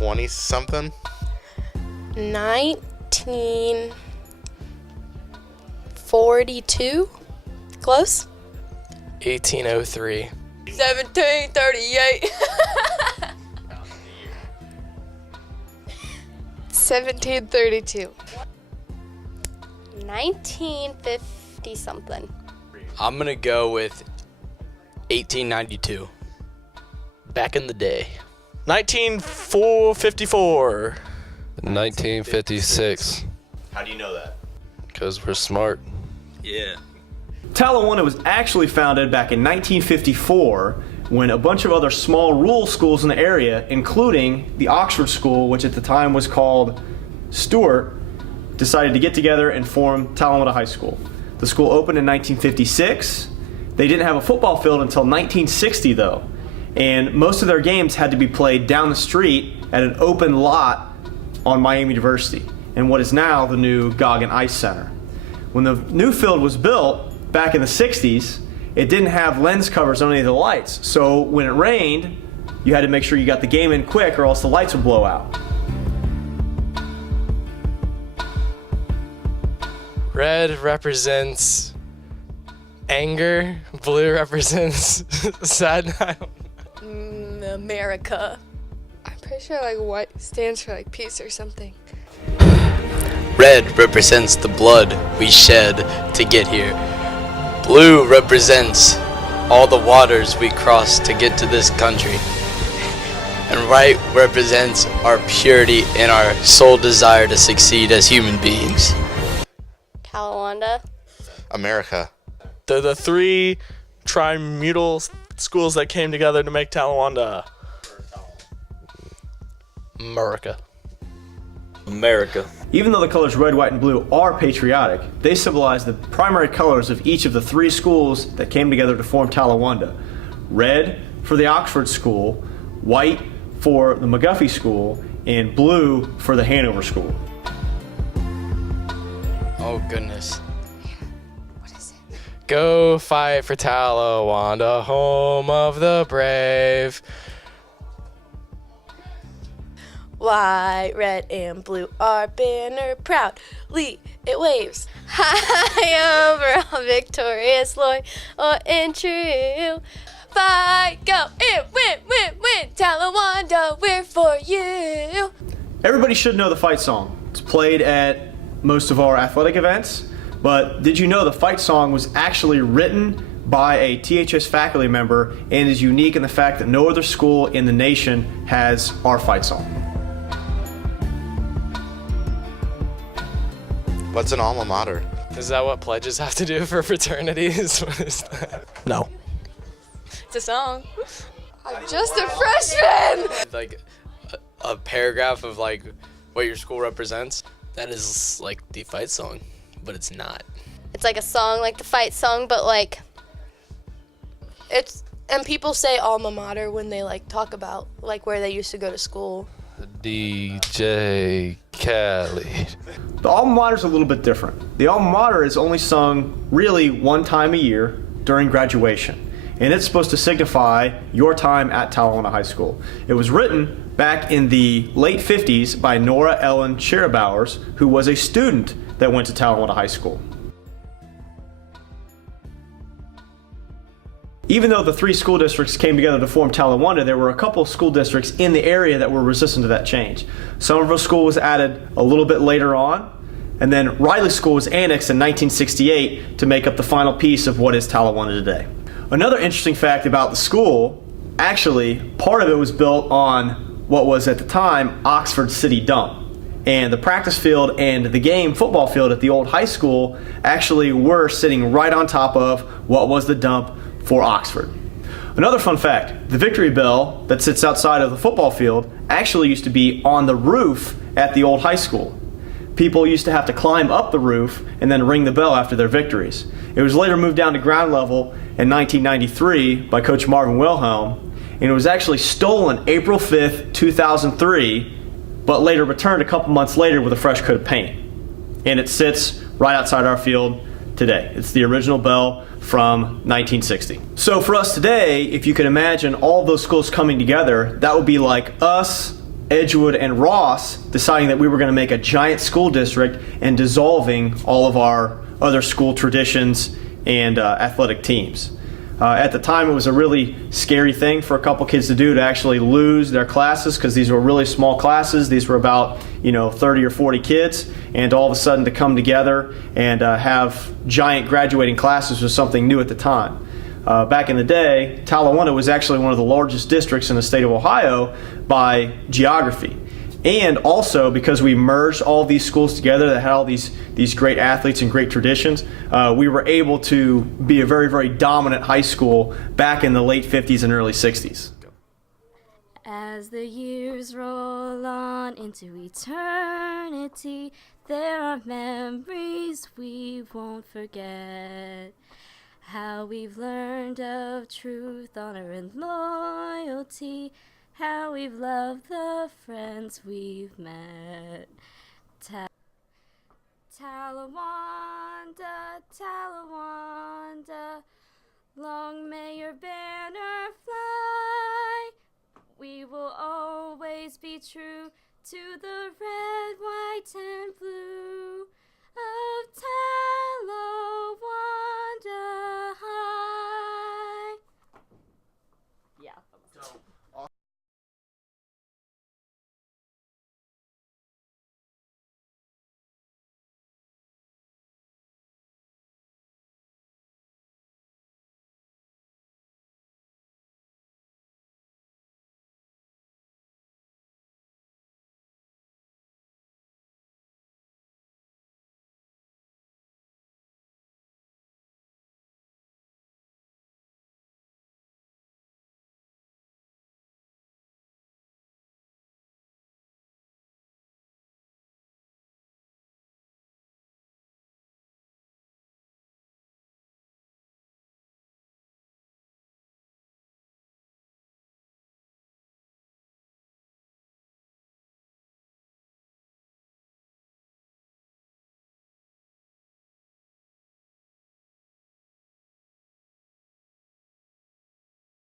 1920-something? 1942? Close? 1803. 1738. 1732. 1950 something. I'm going to go with 1892. Back in the day. 1954. 1956. How do you know that? Because we're smart. Yeah. Talawanda was actually founded back in 1954 when a bunch of other small rural schools in the area, including the Oxford School, which at the time was called Stewart, decided to get together and form Talawanda High School. The school opened in 1956. They didn't have a football field until 1960 though, and most of their games had to be played down the street at an open lot on Miami University in what is now the new Goggin Ice Center. When the new field was built back in the 60s, it didn't have lens covers on any of the lights, so when it rained, you had to make sure you got the game in quick or else the lights would blow out. Red represents anger. Blue represents sadness. America. I'm pretty sure like white stands for like peace or something. Red represents the blood we shed to get here. Blue represents all the waters we crossed to get to this country. And white represents our purity and our sole desire to succeed as human beings. Talawanda. America. They're the three trimutal schools that came together to make Talawanda. America. America. Even though the colors red, white, and blue are patriotic, they symbolize the primary colors of each of the three schools that came together to form Talawanda. Red for the Oxford School, white for the McGuffey School, and blue for the Hanover School. Oh goodness. What is it? Go fight for Talawanda, home of the brave. White, red, and blue, our banner proudly it waves high over all victorious, loyal and true. Fight, go, and win, win, win, Talawanda, we're for you. Everybody should know the fight song. It's played at most of our athletic events, but did you know the fight song was actually written by a THS faculty member and is unique in the fact that no other school in the nation has our fight song? What's an alma mater? Is that what pledges have to do for fraternities? What is that? No. It's a song. I'm just a freshman! Like a paragraph of like what your school represents. That is like the fight song, but it's not. It's like a song, like the fight song, but like it's, and people say alma mater when they like talk about like where they used to go to school. DJ Khaled. The alma mater is a little bit different. The alma mater is only sung really one time a year during graduation, and it's supposed to signify your time at Talawanda High School. It was written back in the late 50s by Nora Ellen Cheribowers, who was a student that went to Talawanda High School. Even though the three school districts came together to form Talawanda, there were a couple of school districts in the area that were resistant to that change. Somerville School was added a little bit later on, and then Riley School was annexed in 1968 to make up the final piece of what is Talawanda today. Another interesting fact about the school, actually, part of it was built on what was at the time Oxford City Dump. And the practice field and the game football field at the old high school actually were sitting right on top of what was the dump for Oxford. Another fun fact, the Victory Bell that sits outside of the football field actually used to be on the roof at the old high school. People used to have to climb up the roof and then ring the bell after their victories. It was later moved down to ground level in 1993 by Coach Marvin Wilhelm, and it was actually stolen April 5th, 2003, but later returned a couple months later with a fresh coat of paint. And it sits right outside our field today. It's the original bell from 1960. So for us today, if you can imagine all of those schools coming together, that would be like us Edgewood and Ross deciding that we were going to make a giant school district and dissolving all of our other school traditions and athletic teams. At the time, it was a really scary thing for a couple kids to do, to actually lose their classes, because these were really small classes. These were about 30 or 40 kids, and all of a sudden to come together and have giant graduating classes was something new at the time. Back in the day, Talawanda was actually one of the largest districts in the state of Ohio by geography. And also because we merged all these schools together that had all these great athletes and great traditions, we were able to be a very, very dominant high school back in the late 50s and early 60s. As the years roll on into eternity, there are memories we won't forget. How we've learned of truth, honor, and loyalty. How we've loved the friends we've met. Talawanda, Talawanda, long may your banner fly. We will always be true to the red, white, and blue.